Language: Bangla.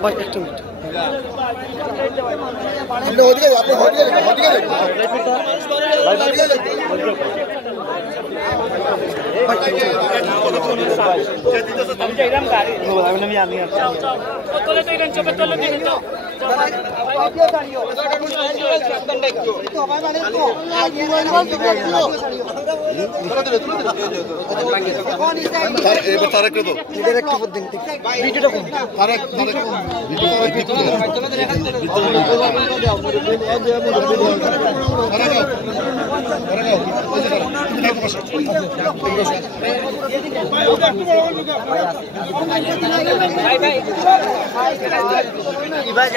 ভাই একটা মিনিট আপনি ওদিকে আপনি ওদিকে এবার তারেক তো এদের একটু দিন ভিডিওটা কোন তারেক ভাই